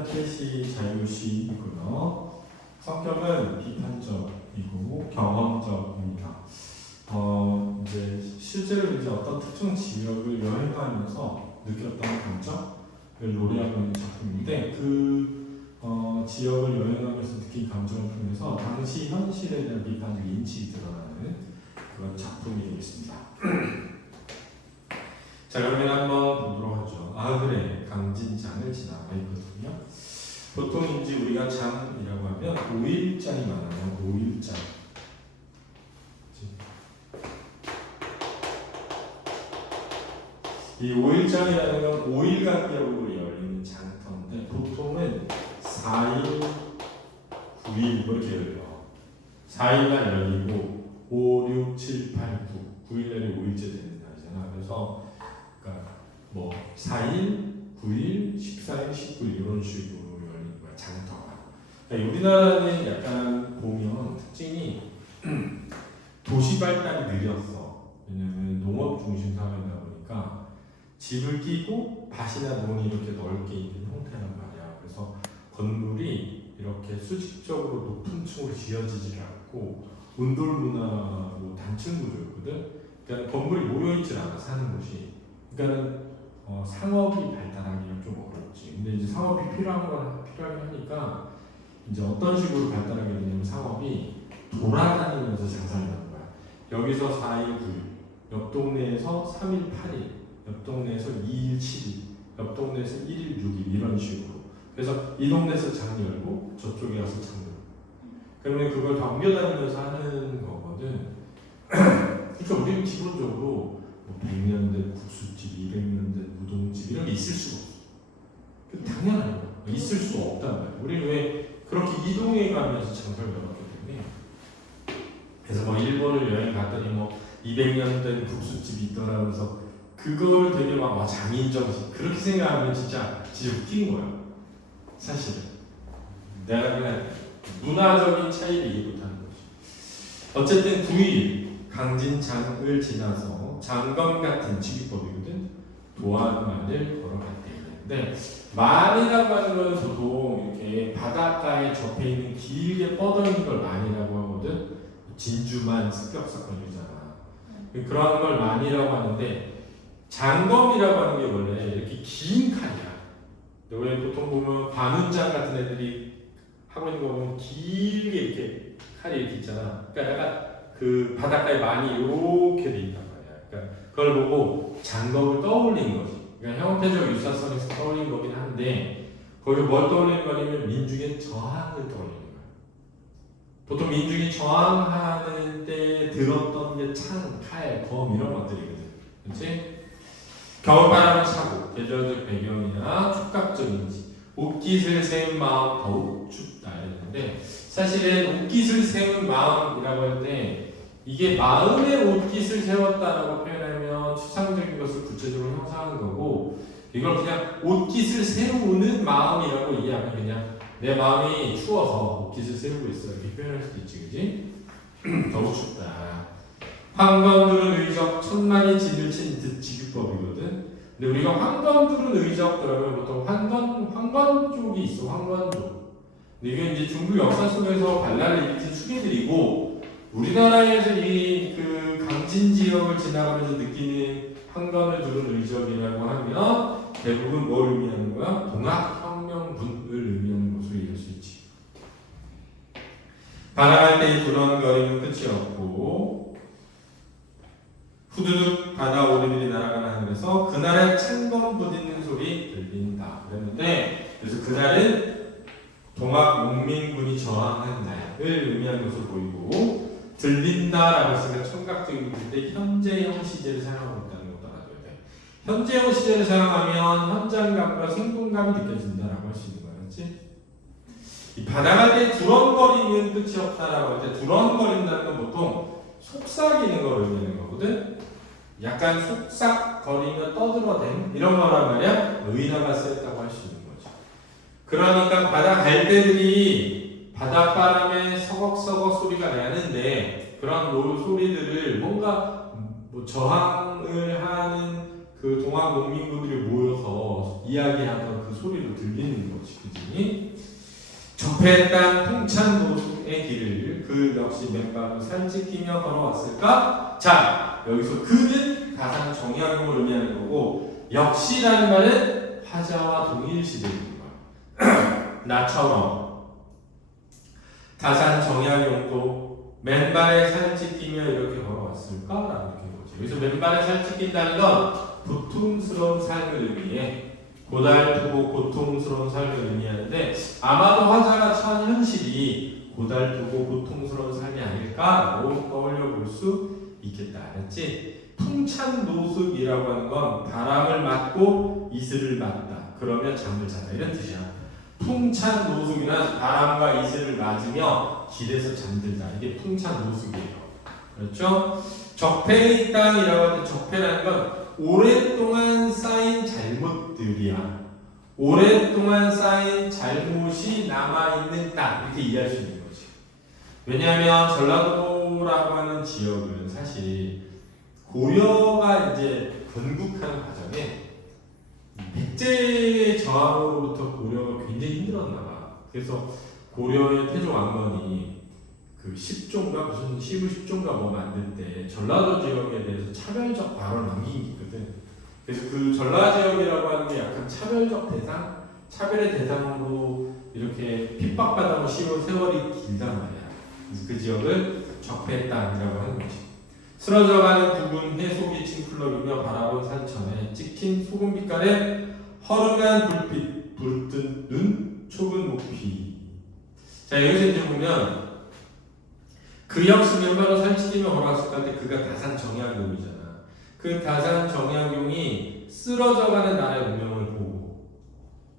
현대시, 자유시이고요. 성격은 비판적이고 경험적입니다. 이제 실제로 이제 어떤 특정 지역을 여행하면서 느꼈던 감정을 노래하고 있는 작품인데 지역을 여행하면서 느낀 감정을 통해서 당시 현실에 대한 비판적 인식이 드러나는 그런 작품이 되겠습니다. 자, 그러면 한번 보도록 하죠. 그래, 강진장을 지나가 있거든요. 보통 이제 우리가 장이라고 하면 5일장이 많아요. 5일장. 이 5일장이라는 건 5일 간격으로 열리는 장터인데 보통은 4일, 9일 이렇게 열려요. 4일간 열리고 5, 6, 7, 8, 9 9일 내로 5일째 되는 날이잖아. 그래서 그러니까 뭐 4일, 9일, 14일, 19일 이런 식으로 열리는 거야, 장터가. 그러니까 우리나라는 약간 보면 특징이 도시 발달이 느렸어. 왜냐면 농업 중심 사회다 보니까 집을 끼고 밭이나 논이 이렇게 넓게 있는 형태란 말이야. 그래서 건물이 이렇게 수직적으로 높은 층으로 지어지질 않고 운돌문화로 단층 구조였거든. 그러니까 건물이 모여있질 않아, 사는 곳이. 그러니까는 상업이 발달하기가 좀 어렵지. 근데 이제 상업이 필요하긴 하니까 이제 어떤 식으로 발달하게 되냐면 상업이 돌아다니면서 장사를 하는 거야. 여기서 4일, 9일, 옆 동네에서 3일, 8일, 옆 동네에서 2일, 7일, 옆 동네에서 1일, 6일 이런 식으로. 그래서 이 동네에서 장 열고 저쪽에 가서 장 열고. 그러면 그걸 넘겨다니면서 하는 거거든. 그러니까 우리는 기본적으로 100년 된 국수집, 200년 된 우동집 이런 게 있을 수가 없어. 당연한 거야. 있을 수가 없단 말이야. 우리는 왜 그렇게 이동해 가면서 장사를 열었기 때문에. 그래서 뭐 일본을 여행 갔더니 뭐 200년 된 국수집이 있더라면서 그거를 되게 막 장인정신 그렇게 생각하면 진짜 웃긴 거야. 사실은 내가 그냥 문화적인 차이를 이해 못하는 거지. 어쨌든 9일 강진장을 지나서 장검 같은 지기법이거든. 도안만을 걸어갔대. 근데 만이라고 하는 건 보통 이렇게 바닷가에 접해 있는 길게 뻗어 있는 걸 만이라고 하거든. 진주만 습격사 걸리잖아. 그런 걸 만이라고 하는데 장검이라고 하는 게 원래 이렇게 긴 칼이야. 왜 보통 보면 관운장 같은 애들이 하고 있는 거 보면 길게 이렇게 칼이 이렇게 있잖아. 그러니까 약간 그 바닷가에 많이 이렇게 돼 있단 말이야. 그러니까 그걸 보고 장검을 떠올린 거지. 그러니까 형태적 유사성에서 떠올린 거긴 한데 거기서 뭘 떠올리는 거냐면 민중의 저항을 떠올리는 거야. 보통 민중이 저항하는 때 들었던 게 창, 칼, 검 이런 것들이거든. 그렇지? 겨울바람을 차고 계절적 배경이나 촉각적인지 옷깃을 세운 마음 더욱 춥다 이랬는데 사실은 옷깃을 세운 마음이라고 할 때 이게 마음의 옷깃을 세웠다라고 표현하면 추상적인 것을 구체적으로 형상하는 거고 이걸 그냥 옷깃을 세우는 마음이라고 이해하면 그냥 내 마음이 추워서 옷깃을 세우고 있어 이렇게 표현할 수도 있지, 그지? 더욱 춥다. 황건두른 의적 천만이 진을 친 듯 지규법이거든. 근데 우리가 황건두른 의적 그러면 보통 황건 쪽이 있어. 황건족. 근데 이게 이제 중국 역사 속에서 발랄을 일으킨 수계들이고 우리나라에서 이 그 강진 지역을 지나가면서 느끼는 황건을 두른 의적이라고 하면 대부분 뭘 의미하는 거야? 동학혁명군을 의미하는 것으로 이해할 수 있지. 반항할 때의 두런거림은 끝이 없고 후두둑 바다 오르들이 날아가는 하늘에서 그날의 창검 부딪는 소리 들린다. 그랬는데 그래서 그날은 동학 용민군이 저항한 날을 의미하는 것으로 보이고 들린다라고 했으니까 청각적인 글인데 현재형 시제를 사용하고 있다는 것도 알아둬야 돼. 현재형 시제를 사용하면 현장감과 생동감이 느껴진다라고 할 수 있는 거야. 그렇지? 이 바다갈 때 두런거리는 끝이 없다라고 할 때 두런거린다는 건 보통 속삭이는 걸 의미하는 거거든. 약간 속삭거리며 떠들어대는 이런 거란 말이야. 의나가 쓰였다고 할 수 있는 거지. 그러니까 바다 갈대들이 바닷바람에 서걱서걱 소리가 나는데 그런 소리들을 뭔가 뭐 저항을 하는 그 동학 농민군들이 모여서 이야기하던 그 소리로 들리는 거지, 그지? 적폐했던 풍찬 노숙의 길을 그 역시 맨발로 살찌끼며 걸어왔을까? 자, 여기서 그는 다산 정약용을 의미하는 거고, 역시라는 말은 화자와 동일시되는 거야. 나처럼 다산 정약용도 맨발에 살찌끼며 이렇게 걸어왔을까라는 게 거지. 여기서 맨발에 살찌낀다는 건 고통스러운 삶을 의미해. 고달프고 고통스러운 삶을 의미하는데 아마도 화자가 처한 현실이 고달프고 고통스러운 삶이 아닐까라고 떠올려 볼 수 있겠다. 알았지? 풍찬 노숙이라고 하는 건 바람을 맞고 이슬을 맞다. 그러면 잠을 자다. 이런 뜻이야. 풍찬 노숙이란 바람과 이슬을 맞으며 길에서 잠들다. 이게 풍찬 노숙이에요. 그렇죠? 적폐의 땅이라고 할 때 적폐라는 건 오랫동안 쌓인 잘못들이야. 오랫동안 쌓인 잘못이 남아있는 땅. 이렇게 이해할 수 있는 거지. 왜냐하면 전라도라고 하는 지역은 사실 고려가 이제 건국하는 과정에 백제 저항으로부터 고려가 굉장히 힘들었나 봐. 그래서 고려의 태조 왕건이 그 10조인가 무슨 10조인가 뭐 만들 때 전라도 지역에 대해서 차별적 발언을 남긴 게 있거든. 그래서 그 전라 지역이라고 하는 게 약간 차별적 대상, 차별의 대상으로 이렇게 핍박받아온 세월이 길단 말이야. 그래서 그 지역을 적폐의 땅이라고 하는 거지. 쓰러져가는 부분 해속이 칭클럽이며 바라본 산천에 찍힌 소금 빛깔에 허름한 불빛 불뜬 눈 촉은 높이. 자, 여기서 이제 보면 그 역시 맨발로 살찌기며 걸어왔을 때 그가 다산 정약용이잖아. 그 다산 정약용이 쓰러져가는 나의 운명을 보고,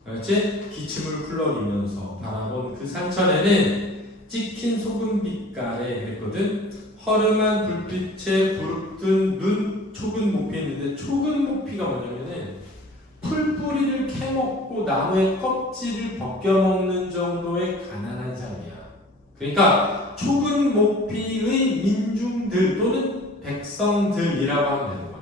알았지? 기침을 풀러리면서 바라본 그 산천에는 찍힌 소금 빛깔에 그랬거든. 허름한 불빛에 부릅뜬 눈 촉은 높이 했는데, 촉은 높이가 뭐냐면은 풀뿌리를 캐먹고 나무의 껍질을 벗겨먹는 정도의 가난한 삶이야. 그러니까 촉은 높이의 민중들 또는 백성들이라고 하면 되는 거야.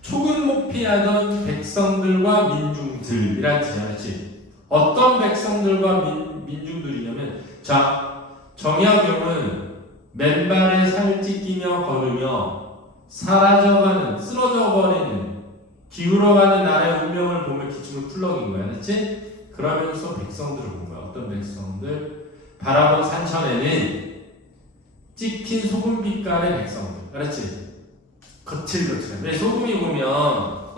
촉은 높이하던 백성들과 민중들이란 뜻이지. 어떤 백성들과 민중들이냐면, 자, 정약용은 맨발에 살찌끼며 걸으며 사라져가는, 쓰러져버리는, 기울어가는 나라의 운명을 보며 기침을 풀럭인 거야. 그렇지? 그러면서 백성들을 본 거야. 어떤 백성들? 바라본 산천에는 찍힌 소금 빛깔의 백성들. 알았지? 거칠거칠한. 왜 소금이 보면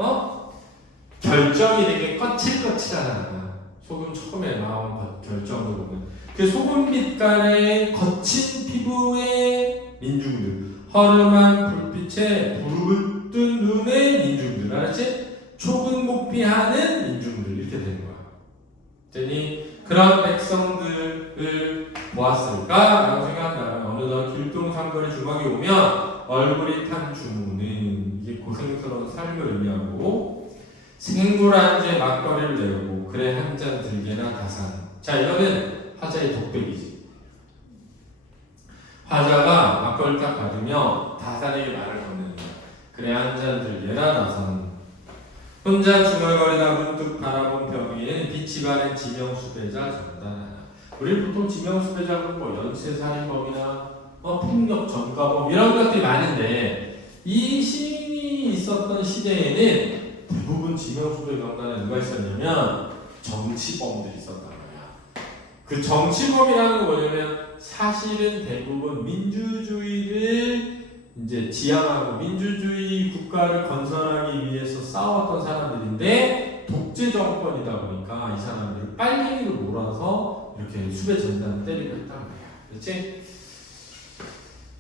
결정이 되게 거칠거칠하잖아. 소금 처음에 나온 결정으로 보면 그 소금 빛깔의 거친 피부의 민중들, 허름한 불빛에 부릅뜬 눈의 민중들. 알았지? 촉은 목피하는 민중들. 이렇게 되는 거야. 그랬더니 그런 백성들을 보았을까? 라고 생각한다면 어느덧 길동상거리 주막에 오면 얼굴이 탄 주문은 이게 고생스러운 삶을 의미하고 생굴한 채 막걸리를 내고 그래 한 잔 들게나 다산. 자, 이거는 화자의 독백이지. 화자가 막걸리 딱 받으며 다산에게 말을 건네는 거야. 그래 한 잔 들게나 다산. 혼자 중얼거리다 문득 바라본 벽 위에는 빛이 바랜 지명수배자 전단하나. 우리 보통 지명수배자는 뭐 연쇄살인범이나 폭력 전과범 이런 것들이 많은데, 이 시인이 있었던 시대에는 대부분 지명수배 명단에 누가 있었냐면 정치범들이 있었단 말이야. 그 정치범이라는 거 뭐냐면 사실은 대부분 민주주의를 이제 지향하고 민주주의 국가를 건설하기 위해서 싸웠던 사람들인데 독재 정권이다 보니까 이 사람들을 빨갱이로 몰아서 이렇게 수배 전단을 때리고 했단 말이야. 그렇지?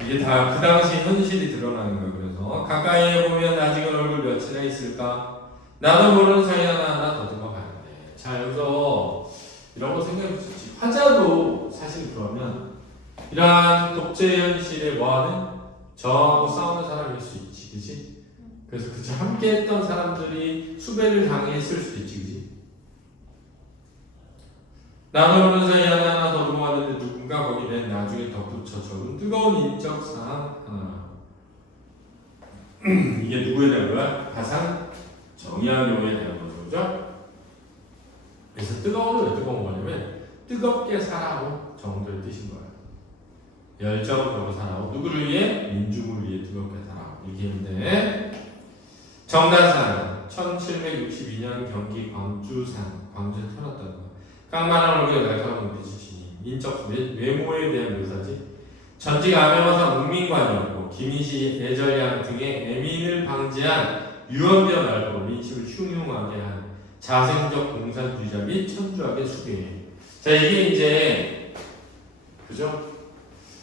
이게 다 그 당시 현실이 드러나는 거야. 그래서 가까이에 보면 아직은 얼굴 몇이나 있을까? 나도 모르는 사이 하나하나 더듬어 가는데. 자, 여기서 이런 거 생각해 보시지. 화자도 사실 그러면 이러한 독재 현실에 뭐하는? 저하고 싸우는 사람일 수 있지, 그치? 그래서 그치 함께 했던 사람들이 수배를 당했을 수도 있지, 그치? 나도 모르는 사이 하나하나 더듬어 가는데 누군가 거기 맨 나중에 덧붙여 적은 뜨거운 인적 사항 하나. 이게 누구에 대한 거야? 가상 정약용에 대한 거죠, 그죠? 그래서 뜨거운 왜 뜨거운 거냐면 뜨겁게 살아오 정도의 뜻인 거예요. 열정적으로 살아오. 누구를 위해? 민중을 위해 뜨겁게 살아오. 이게 있는데 정단사는 1762년 경기 광주에서 태어났다고. 깡마른 얼굴에 날카로운 눈빛이 지닌 인적 외모에 대한 묘사지. 전직 암행어사 문민관이었고 김희시, 예절양 등의 애민을 방지한 유언비어 말고 민심을 흉흉하게 한 자생적 공산주의자 및 천주학의 수괴. 자 이게 이제 그죠?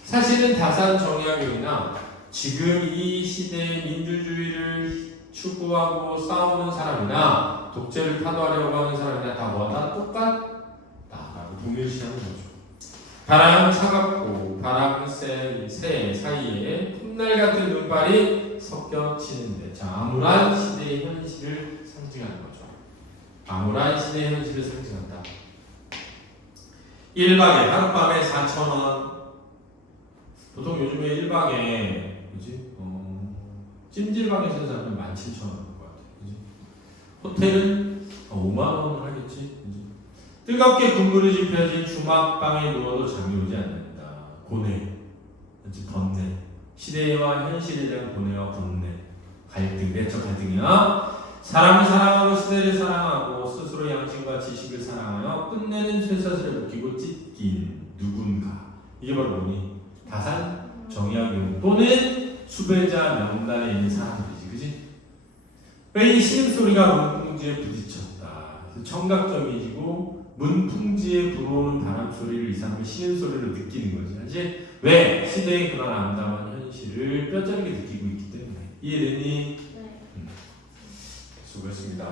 사실은 다산 정약용이나 지금 이 시대의 민주주의를 추구하고 싸우는 사람이나 독재를 타도하려고 하는 사람이나 다 뭐다 똑같다라고 동일시하는 거죠. 바람 차갑고 바람 새 사이에 훗날 같은 눈발이 섞여치는데 자 암울한 시대의 현실을 상징하는 거죠. 암울한 시대의 현실을 상징한다. 1박에 하룻밤에 4,000원. 보통 요즘에 1박에 뭐지? 찜질방에 쓰는 사람은 17,000원인 것 같아요. 그지? 호텔은 5만 원을 하겠지. 그지? 뜨겁게 군부를 지펴진 주막방에 누워도 잠이 오지 않는다. 고뇌, 그치? 번뇌, 시대와 현실에 대한 고뇌와 번뇌, 갈등, 내적 갈등이야. 사람을 사랑하고 시대를 사랑하고 스스로 양심과 지식을 사랑하여 끝내는 쇠사슬을 묶이고 찢긴 누군가. 이게 바로 뭐니? 다산 정약용 또는 수배자 명단에 있는 사람들이지, 그지? 왜 이 신음소리가 문풍지에 부딪혔다. 청각점이지고 문풍지에 불어오는 바람소리를 이 사람이 신음소리로 느끼는 거지, 알지? 왜? 시대의 그런 암담한 현실을 뼈저리게 느끼고 있기 때문에. 이해되니? 네. 수고했습니다.